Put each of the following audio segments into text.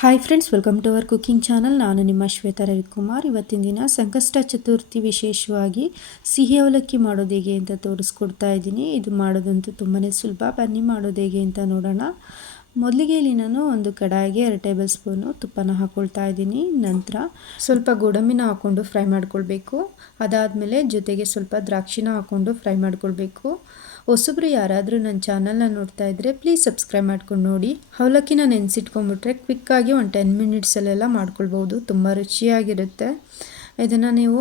Hi friends welcome to our cooking channel ನಾನು ನಿಮ್ಮ ಶ್ವೇತಾ ರವಿಕುಮಾರ್. ಇವತ್ತಿನ ದಿನ ಸಂಕಷ್ಟ ಚತುರ್ಥಿ ವಿಶೇಷವಾಗಿ ಸಿಹಿ ಅವಲಕ್ಕಿ ಮಾಡೋದು ಹೇಗೆ ಅಂತ ತೋರಿಸ್ಕೊಡ್ತಾ ಇದ್ದೀನಿ. ಇದು ಮಾಡೋದಂತೂ ತುಂಬಾ ಸುಲಭ. ಬನ್ನಿ ಮಾಡೋದು ಹೇಗೆ ಅಂತ ನೋಡೋಣ. ಮೊದಲಿಗೆ ಇಲ್ಲಿ ನಾನು ಒಂದು ಕಡಾಯಿಗೆ ಎರಡು ಟೇಬಲ್ ಸ್ಪೂನು ತುಪ್ಪನ ಹಾಕ್ಕೊಳ್ತಾ ಇದ್ದೀನಿ. ನಂತರ ಸ್ವಲ್ಪ ಗೋಡಂಬಿನ ಹಾಕ್ಕೊಂಡು ಫ್ರೈ ಮಾಡ್ಕೊಳ್ಬೇಕು. ಅದಾದಮೇಲೆ ಜೊತೆಗೆ ಸ್ವಲ್ಪ ದ್ರಾಕ್ಷಿನ ಹಾಕ್ಕೊಂಡು ಫ್ರೈ ಮಾಡ್ಕೊಳ್ಬೇಕು. ಹೊಸಬ್ರು ಯಾರಾದರೂ ನನ್ನ ಚಾನಲ್ನ ನೋಡ್ತಾ ಇದ್ದರೆ ಪ್ಲೀಸ್ ಸಬ್ಸ್ಕ್ರೈಬ್ ಮಾಡ್ಕೊಂಡು ನೋಡಿ. ಅವಲಕ್ಕಿನ ನೆನೆಸಿಟ್ಕೊಂಡ್ಬಿಟ್ರೆ ಕ್ವಿಕ್ಕಾಗಿ ಒಂದು ಟೆನ್ ಮಿನಿಟ್ಸಲ್ಲೆಲ್ಲ ಮಾಡ್ಕೊಳ್ಬೋದು ತುಂಬ ರುಚಿಯಾಗಿರುತ್ತೆ. ಇದನ್ನು ನೀವು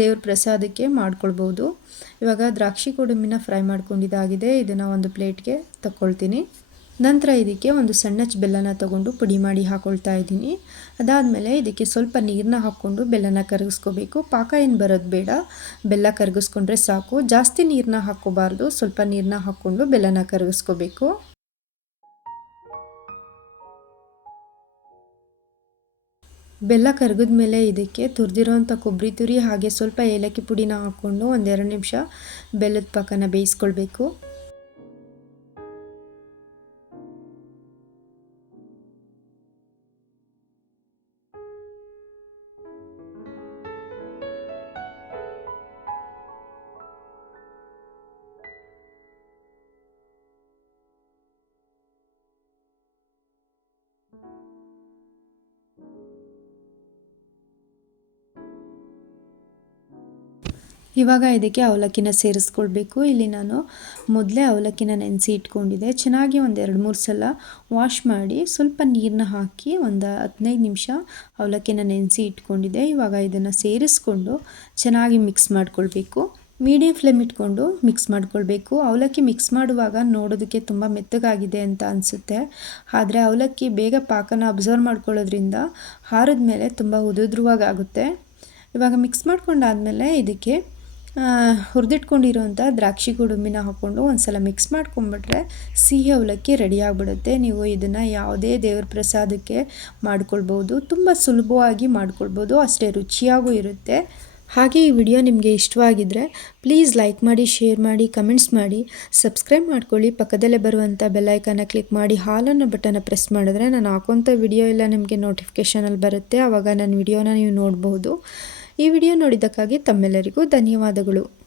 ದೇವ್ರ ಪ್ರಸಾದಕ್ಕೆ ಮಾಡ್ಕೊಳ್ಬೋದು ಇವಾಗ ದ್ರಾಕ್ಷಿ ಗೋಡಂಬಿನ ಫ್ರೈ ಮಾಡ್ಕೊಂಡಿದ್ದಾಗಿದೆ. ಇದನ್ನು ಒಂದು ಪ್ಲೇಟ್ಗೆ ತಗೊಳ್ತೀನಿ ನಂತರ ಇದಕ್ಕೆ ಒಂದು ಸಣ್ಣ ಬೆಲ್ಲನ ತಗೊಂಡು ಪುಡಿ ಮಾಡಿ ಹಾಕೊಳ್ತಾ ಇದ್ದೀನಿ. ಅದಾದಮೇಲೆ ಇದಕ್ಕೆ ಸ್ವಲ್ಪ ನೀರನ್ನ ಹಾಕ್ಕೊಂಡು ಬೆಲ್ಲನ ಕರಗಿಸ್ಕೋಬೇಕು. ಪಾಕ ಏನು ಬರೋದು ಬೇಡ. ಬೆಲ್ಲ ಕರಗಿಸ್ಕೊಂಡ್ರೆ ಸಾಕು. ಜಾಸ್ತಿ ನೀರನ್ನ ಹಾಕ್ಕೋಬಾರ್ದು. ಸ್ವಲ್ಪ ನೀರನ್ನ ಹಾಕ್ಕೊಂಡು ಬೆಲ್ಲನ ಕರಗಿಸ್ಕೋಬೇಕು. ಬೆಲ್ಲ ಕರಗಿದ ಮೇಲೆ ಇದಕ್ಕೆ ತುರಿದಿರೋಂಥ ಕೊಬ್ಬರಿ ತುರಿ ಹಾಗೆ ಸ್ವಲ್ಪ ಏಲಕ್ಕಿ ಪುಡಿನ ಹಾಕ್ಕೊಂಡು ಒಂದೆರಡು ನಿಮಿಷ ಬೆಲ್ಲದ ಪಾಕನ ಬೇಯಿಸ್ಕೊಳ್ಬೇಕು. ಇವಾಗ ಇದಕ್ಕೆ ಅವಲಕ್ಕಿನ ಸೇರಿಸ್ಕೊಳ್ಬೇಕು. ಇಲ್ಲಿ ನಾನು ಮೊದಲೇ ಅವಲಕ್ಕಿನ ನೆನೆಸಿ ಇಟ್ಕೊಂಡಿದ್ದೆ. ಚೆನ್ನಾಗಿ ಒಂದು ಎರಡು ಮೂರು ಸಲ ವಾಶ್ ಮಾಡಿ ಸ್ವಲ್ಪ ನೀರನ್ನ ಹಾಕಿ ಒಂದು ಹದಿನೈದು ನಿಮಿಷ ಅವಲಕ್ಕಿನ ನೆನೆಸಿ ಇಟ್ಕೊಂಡಿದ್ದೆ. ಇವಾಗ ಇದನ್ನು ಸೇರಿಸ್ಕೊಂಡು ಚೆನ್ನಾಗಿ ಮಿಕ್ಸ್ ಮಾಡ್ಕೊಳ್ಬೇಕು. ಮೀಡಿಯಂ ಫ್ಲೇಮ್ ಇಟ್ಕೊಂಡು ಮಿಕ್ಸ್ ಮಾಡ್ಕೊಳ್ಬೇಕು. ಅವಲಕ್ಕಿ ಮಿಕ್ಸ್ ಮಾಡುವಾಗ ನೋಡೋದಕ್ಕೆ ತುಂಬ ಮೆತ್ತಗಾಗಿದೆ ಅಂತ ಅನಿಸುತ್ತೆ. ಆದರೆ ಅವಲಕ್ಕಿ ಬೇಗ ಪಾಕನ ಅಬ್ಸರ್ವ್ ಮಾಡ್ಕೊಳ್ಳೋದ್ರಿಂದ ಹಾರದ ಮೇಲೆ ತುಂಬ ಉದುದ್ರವಾಗಿ ಆಗುತ್ತೆ. ಇವಾಗ ಮಿಕ್ಸ್ ಮಾಡ್ಕೊಂಡಾದಮೇಲೆ ಇದಕ್ಕೆ ಹುರಿದಿಟ್ಕೊಂಡಿರೋಂಥ ದ್ರಾಕ್ಷಿ ಗುಡುಂಬಿನ ಹಾಕ್ಕೊಂಡು ಒಂದು ಸಲ ಮಿಕ್ಸ್ ಮಾಡ್ಕೊಂಬಿಟ್ರೆ ಸಿಹಿ ಅವಲಕ್ಕಿ ರೆಡಿಯಾಗಿಬಿಡುತ್ತೆ ನೀವು ಇದನ್ನು ಯಾವುದೇ ದೇವ್ರ ಪ್ರಸಾದಕ್ಕೆ ಮಾಡ್ಕೊಳ್ಬೋದು, ತುಂಬ ಸುಲಭವಾಗಿ ಮಾಡ್ಕೊಳ್ಬೋದು, ಅಷ್ಟೇ ರುಚಿಯಾಗೂ ಇರುತ್ತೆ. ಹಾಗೆ ಈ ವಿಡಿಯೋ ನಿಮಗೆ ಇಷ್ಟವಾಗಿದ್ದರೆ ಪ್ಲೀಸ್ ಲೈಕ್ ಮಾಡಿ ಶೇರ್ ಮಾಡಿ ಕಮೆಂಟ್ಸ್ ಮಾಡಿ ಸಬ್ಸ್ಕ್ರೈಬ್ ಮಾಡ್ಕೊಳ್ಳಿ. ಪಕ್ಕದಲ್ಲೇ ಬರುವಂಥ ಬೆಲ್ಲೈಕನ್ನ ಕ್ಲಿಕ್ ಮಾಡಿ, ಹಾಲನ್ನು ಬಟನ್ನ ಪ್ರೆಸ್ ಮಾಡಿದ್ರೆ ನಾನು ಹಾಕೋಂಥ ವಿಡಿಯೋ ಎಲ್ಲ ನಿಮಗೆ ನೋಟಿಫಿಕೇಷನಲ್ಲಿ ಬರುತ್ತೆ. ಆವಾಗ ನನ್ನ ವಿಡಿಯೋನ ನೀವು ನೋಡ್ಬೋದು. ಈ ವಿಡಿಯೋ ನೋಡಿದ್ದಕ್ಕಾಗಿ ತಮ್ಮೆಲ್ಲರಿಗೂ ಧನ್ಯವಾದಗಳು.